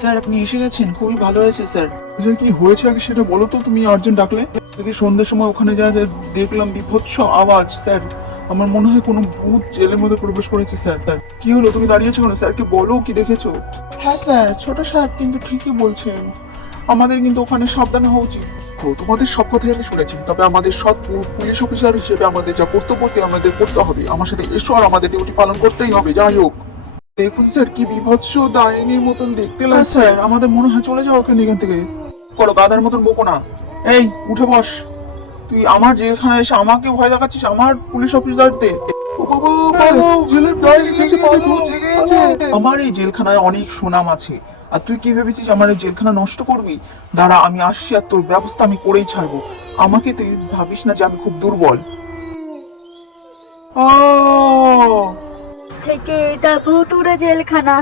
Sir আপনি এসে গেছেন, খুবই ভালো হয়েছে স্যার। আচ্ছা কি হয়েছে আগে সেটা বলো তো, তুমি আর্জেন্ট ডাকলে। আজকে সন্ধ্যের সময় ওখানে যা যা দেখলাম বিভৎস আওয়াজ স্যার। আমার মনে হয় কোনো ভূত জেলের মধ্যে প্রবেশ করেছে স্যার। স্যার কি হলো, তুমি দাঁড়িয়েছো কেন? স্যারকে বলো কি দেখেছো। হ্যাঁ স্যার, ছোট সাহেব কিন্তু ঠিকই বলছেন, আমাদের কিন্তু ওখানে সাবধান হওয়া উচিত। তোমাদের সব কথাই আমি শুনেছি, তবে আমাদের সৎ পুলিশ অফিসার হিসেবে আমাদের যা কর্তব্য আমাদের করতে হবে। আমার সাথে এসো, আর আমাদের ডিউটি পালন করতেই হবে যাই হোক। দেখুন স্যার, কি বিভৎস ডাইনির মতন দেখতে হ্যাঁ লাগছে। স্যার, আমাদের মনে হয় চলে যাও এখান থেকে। করো, গাধার মতন বকো না। এই উঠে বস। তুই আমার জেলখানায় এসে আমাকে ভয় দেখাচ্ছিস, আমার পুলিশ অফিসারদের। ও বাবা, পালাও, জেলের ডাইনি এসেছে, পালাও, পালাও। আমার এই জেলখানায় অনেক সুনাম আছে, আর তুই কি ভেবেছিস আমার এই জেলখানা নষ্ট করবি? দাঁড়া, আমি আসছি, আর তোর ব্যবস্থা আমি করেই ছাড়বো। আমাকে তুই ভাবিস না যে আমি খুব দুর্বল। আহ থেকে এটা ভুতুড়ে জেলখানা।